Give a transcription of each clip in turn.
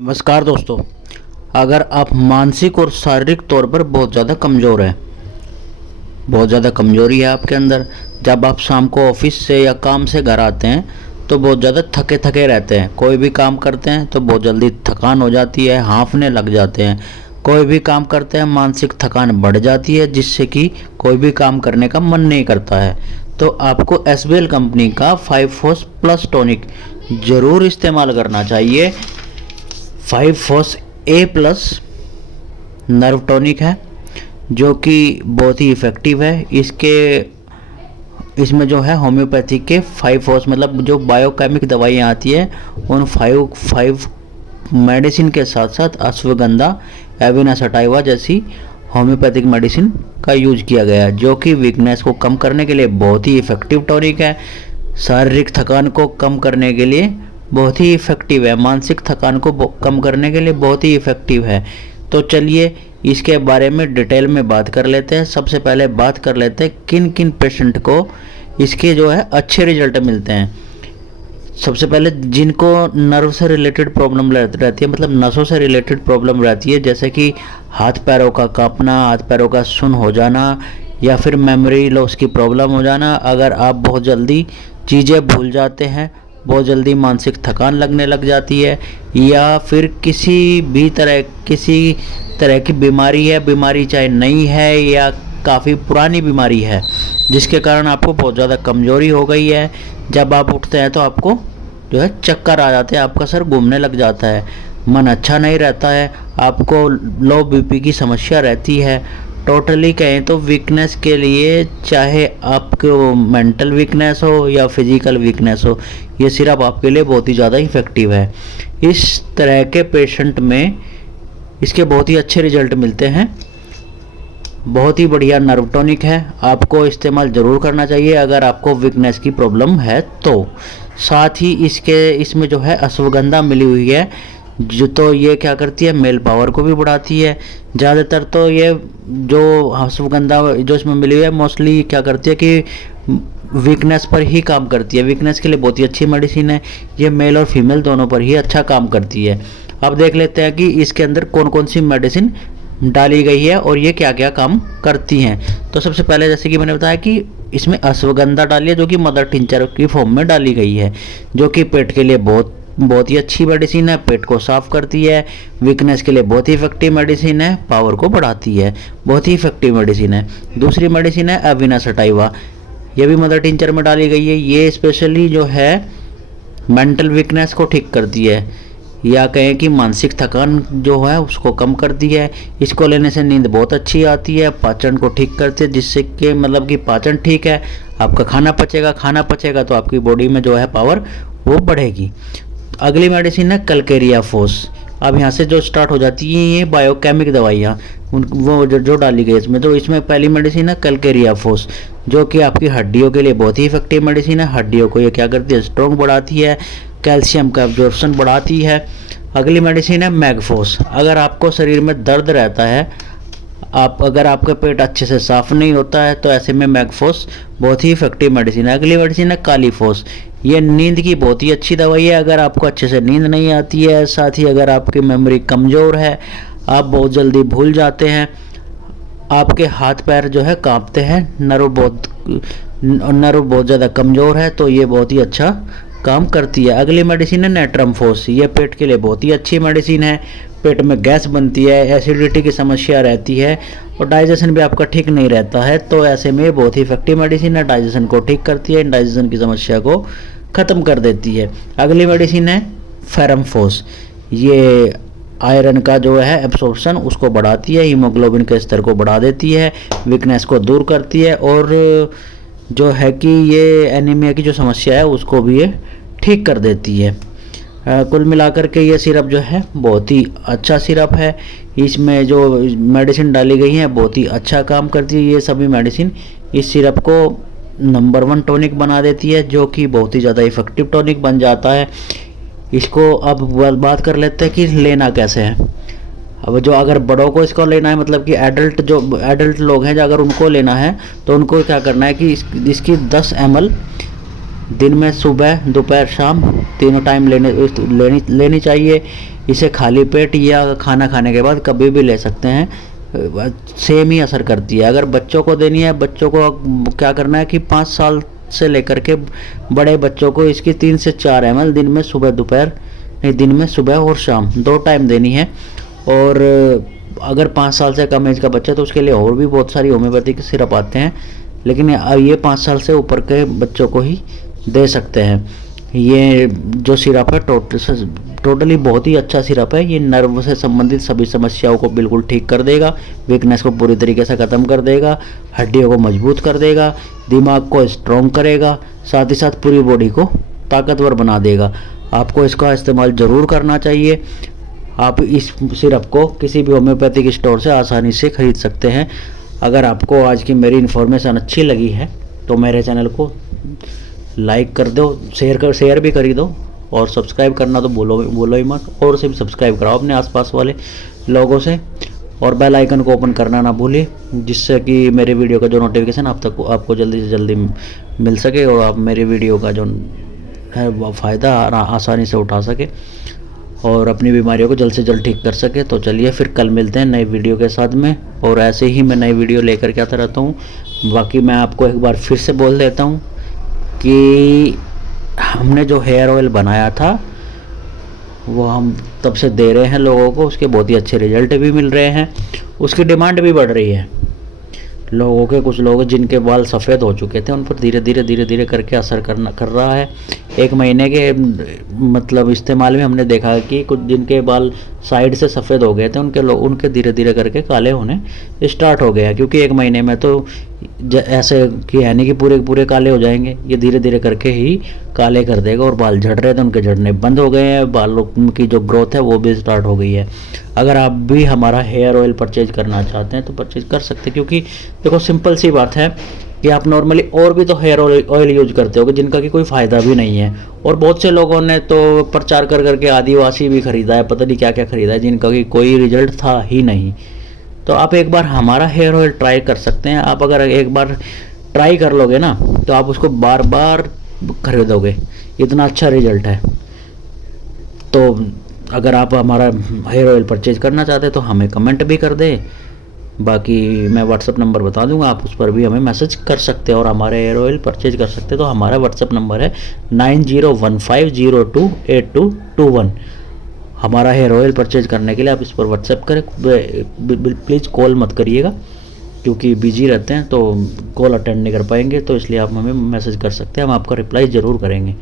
नमस्कार दोस्तों। अगर आप मानसिक और शारीरिक तौर पर बहुत ज़्यादा कमज़ोर हैं, बहुत ज़्यादा कमज़ोरी है आपके अंदर, जब आप शाम को ऑफिस से या काम से घर आते हैं तो बहुत ज़्यादा थके थके रहते हैं। कोई भी काम करते हैं तो बहुत जल्दी थकान हो जाती है, हाँफने लग जाते हैं। कोई भी काम करते हैं मानसिक थकान बढ़ जाती है, जिससे कि कोई भी काम करने का मन नहीं करता है। तो आपको एसबीएल कंपनी का 5 फोर्स प्लस टॉनिक ज़रूर इस्तेमाल करना चाहिए। 5 फोर्स ए प्लस नर्व टॉनिक है जो कि बहुत ही इफ़ेक्टिव है। इसमें जो है होम्योपैथी के 5 फोर्स मतलब जो बायोकेमिक दवाइयाँ आती है उन 5 मेडिसिन के साथ साथ अश्वगंधा, एविना सटाइवा जैसी होम्योपैथिक मेडिसिन का यूज किया गया है, जो कि वीकनेस को कम करने के लिए बहुत ही इफ़ेक्टिव टॉनिक है। शारीरिक थकान को कम करने के लिए बहुत ही इफ़ेक्टिव है, मानसिक थकान को कम करने के लिए बहुत ही इफ़ेक्टिव है। तो चलिए इसके बारे में डिटेल में बात कर लेते हैं। सबसे पहले बात कर लेते हैं किन किन पेशेंट को इसके जो है अच्छे रिजल्ट मिलते हैं। सबसे पहले जिनको नर्व से रिलेटेड प्रॉब्लम रहती है, मतलब नसों से रिलेटेड प्रॉब्लम रहती है, जैसे कि हाथ पैरों का कांपना, हाथ पैरों का सुन्न हो जाना या फिर मेमोरी लॉस की प्रॉब्लम हो जाना। अगर आप बहुत जल्दी चीज़ें भूल जाते हैं, बहुत जल्दी मानसिक थकान लगने लग जाती है, या फिर किसी तरह की बीमारी है, बीमारी चाहे नई है या काफ़ी पुरानी बीमारी है जिसके कारण आपको बहुत ज़्यादा कमज़ोरी हो गई है। जब आप उठते हैं तो आपको जो है चक्कर आ जाते हैं, आपका सर घूमने लग जाता है, मन अच्छा नहीं रहता है, आपको लो बीपी की समस्या रहती है। टोटली कहें तो वीकनेस के लिए, चाहे आपको मेंटल वीकनेस हो या फिजिकल वीकनेस हो, ये सिर्फ आपके लिए बहुत ही ज़्यादा इफ़ेक्टिव है। इस तरह के पेशेंट में इसके बहुत ही अच्छे रिजल्ट मिलते हैं। बहुत ही बढ़िया नर्व टॉनिक है, आपको इस्तेमाल ज़रूर करना चाहिए अगर आपको वीकनेस की प्रॉब्लम है तो। साथ ही इसमें जो है अश्वगंधा मिली हुई है, जो तो ये क्या करती है, मेल पावर को भी बढ़ाती है। ज़्यादातर तो ये जो अश्वगंधा जो इसमें मिली हुई है मोस्टली क्या करती है कि वीकनेस पर ही काम करती है। वीकनेस के लिए बहुत ही अच्छी मेडिसिन है, ये मेल और फीमेल दोनों पर ही अच्छा काम करती है। अब देख लेते हैं कि इसके अंदर कौन कौन सी मेडिसिन डाली गई है और ये क्या क्या काम करती हैं। तो सबसे पहले जैसे कि मैंने बताया कि इसमें अश्वगंधा डाली है, जो कि मदर टिंचर की फॉर्म में डाली गई है, जो कि पेट के लिए बहुत ही अच्छी मेडिसिन है, पेट को साफ करती है। वीकनेस के लिए बहुत ही इफेक्टिव मेडिसिन है, पावर को बढ़ाती है, बहुत ही इफेक्टिव मेडिसिन है। दूसरी मेडिसिन है एविना सटाइवा, ये भी मदर टिंचर में डाली गई है। ये स्पेशली जो है मेंटल वीकनेस को ठीक करती है, या कहें कि मानसिक थकान जो है उसको कम करती है। इसको लेने से नींद बहुत अच्छी आती है, पाचन को ठीक करती है, जिससे कि मतलब कि पाचन ठीक है, आपका खाना पचेगा तो आपकी बॉडी में जो है पावर वो बढ़ेगी। अगली मेडिसिन है कलकेरिया फोस। अब यहाँ से जो स्टार्ट हो जाती है ये बायोकेमिक दवाइयाँ, वो जो डाली गई इसमें, तो इसमें पहली मेडिसिन है कलकेरिया फोस, जो कि आपकी हड्डियों के लिए बहुत ही इफेक्टिव मेडिसिन है। हड्डियों को ये क्या करती है, स्ट्रॉन्ग बढ़ाती है, कैल्शियम का एब्जॉर्प्शन बढ़ाती है। अगली मेडिसिन है मैगफोस। अगर आपको शरीर में दर्द रहता है, अगर आपका पेट अच्छे से साफ नहीं होता है, तो ऐसे में मैगफोस बहुत ही इफेक्टिव मेडिसिन है। अगली मेडिसिन है कालीफोस, ये नींद की बहुत ही अच्छी दवाई है। अगर आपको अच्छे से नींद नहीं आती है, साथ ही अगर आपकी मेमोरी कमज़ोर है, आप बहुत जल्दी भूल जाते हैं, आपके हाथ पैर जो है कांपते हैं, नर्व बहुत ज़्यादा कमज़ोर है, तो ये बहुत ही अच्छा काम करती है। अगली मेडिसिन है नेट्रम फोस, ये पेट के लिए बहुत ही अच्छी मेडिसिन है। पेट में गैस बनती है, एसिडिटी की समस्या रहती है और डाइजेशन भी आपका ठीक नहीं रहता है, तो ऐसे में बहुत ही इफेक्टिव मेडिसिन है। डाइजेशन को ठीक करती है, डाइजेशन की समस्या को ख़त्म कर देती है। अगली मेडिसिन है फेरम फोस, ये आयरन का जो है एब्सॉर्प्शन उसको बढ़ाती है, हीमोग्लोबिन के स्तर को बढ़ा देती है, वीकनेस को दूर करती है, और जो है कि ये एनीमिया की जो समस्या है उसको भी ये ठीक कर देती है। कुल मिलाकर के ये सिरप जो है बहुत ही अच्छा सिरप है। इसमें जो मेडिसिन डाली गई है बहुत ही अच्छा काम करती है। ये सभी मेडिसिन इस सिरप को नंबर 1 टॉनिक बना देती है, जो कि बहुत ही ज़्यादा इफेक्टिव टॉनिक बन जाता है। इसको अब बात कर लेते हैं कि लेना कैसे है। अब जो अगर बड़ों को इसको लेना है, मतलब कि एडल्ट लोग हैं, जो अगर उनको लेना है तो उनको क्या करना है कि इसकी 10 ml दिन में सुबह दोपहर शाम तीनों टाइम लेनी चाहिए। इसे खाली पेट या खाना खाने के बाद कभी भी ले सकते हैं, सेम ही असर करती है। अगर बच्चों को देनी है, बच्चों को क्या करना है कि 5 साल से लेकर के बड़े बच्चों को इसकी 3 से 4 ml दिन में सुबह दोपहर नहीं, दिन में सुबह और शाम 2 टाइम देनी है। और अगर 5 साल से कम एज का बच्चा है तो उसके लिए और भी बहुत सारी होम्योपैथी के सिरप आते हैं, लेकिन ये 5 साल से ऊपर के बच्चों को ही दे सकते हैं। ये जो सिरप है टोटली बहुत ही अच्छा सिरप है। ये नर्व से संबंधित सभी समस्याओं को बिल्कुल ठीक कर देगा, वीकनेस को पूरी तरीके से ख़त्म कर देगा, हड्डियों को मजबूत कर देगा, दिमाग को स्ट्रॉन्ग करेगा, साथ ही साथ पूरी बॉडी को ताकतवर बना देगा। आपको इसका इस्तेमाल ज़रूर करना चाहिए। आप इस सिरप को किसी भी होम्योपैथिक स्टोर से आसानी से खरीद सकते हैं। अगर आपको आज की मेरी इन्फॉर्मेशन अच्छी लगी है तो मेरे चैनल को लाइक कर दो, शेयर भी कर दो, और सब्सक्राइब करना तो बोलो ही मत, और उसे भी सब्सक्राइब कराओ अपने आसपास वाले लोगों से, और बेल आइकन को ओपन करना ना भूलिए, जिससे कि मेरे वीडियो का जो नोटिफिकेशन आपको जल्दी से जल्दी मिल सके और आप मेरे वीडियो का जो है वो फ़ायदा आसानी से उठा सके और अपनी बीमारियों को जल्द से जल्द ठीक कर सके। तो चलिए फिर कल मिलते हैं नई वीडियो के साथ में, और ऐसे ही मैं नई वीडियो लेकर के आता रहता हूँ। बाकी मैं आपको एक बार फिर से बोल देता हूँ कि हमने जो हेयर ऑयल बनाया था वो हम तब से दे रहे हैं लोगों को, उसके बहुत ही अच्छे रिजल्ट भी मिल रहे हैं, उसकी डिमांड भी बढ़ रही है लोगों के। कुछ लोग जिनके बाल सफ़ेद हो चुके थे उन पर धीरे धीरे करके असर कर रहा है। 1 महीने के मतलब इस्तेमाल में हमने देखा कि कुछ जिनके बाल साइड से सफ़ेद हो गए थे उनके धीरे धीरे करके काले होने स्टार्ट हो गया, क्योंकि 1 महीने में तो ऐसे कि है नहीं कि पूरे काले हो जाएंगे, ये धीरे धीरे करके ही काले कर देगा। और बाल झड़ रहे थे उनके झड़ने बंद हो गए हैं, बालों की जो ग्रोथ है वो भी स्टार्ट हो गई है। अगर आप भी हमारा हेयर ऑयल परचेज करना चाहते हैं तो परचेज कर सकते हैं, क्योंकि देखो सिंपल सी बात है कि आप नॉर्मली और भी तो हेयर ऑयल यूज करते होगे जिनका कि कोई फ़ायदा भी नहीं है, और बहुत से लोगों ने तो प्रचार कर करके आदिवासी भी ख़रीदा है, पता नहीं क्या क्या ख़रीदा है, जिनका कि कोई रिजल्ट था ही नहीं। तो आप एक बार हमारा हेयर ऑयल ट्राई कर सकते हैं। आप अगर एक बार ट्राई कर लोगे ना तो आप उसको बार बार खरीदोगे, इतना अच्छा रिजल्ट है। तो अगर आप हमारा हेयर ऑयल परचेज करना चाहते हैं तो हमें कमेंट भी कर दें, बाकी मैं व्हाट्सअप नंबर बता दूंगा, आप उस पर भी हमें मैसेज कर सकते हैं और हमारे हेयर ऑयल परचेज कर सकते हैं। तो हमारा व्हाट्सअप नंबर है 9015028221। हमारा हेयर ऑयल परचेज करने के लिए आप इस पर व्हाट्सएप करें, प्लीज़ कॉल मत करिएगा क्योंकि बिजी रहते हैं तो कॉल अटेंड नहीं कर पाएंगे, तो इसलिए आप हमें मैसेज कर सकते हैं, हम आपका रिप्लाई ज़रूर करेंगे।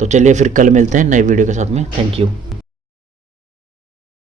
तो चलिए फिर कल मिलते हैं नए वीडियो के साथ में। Thank you.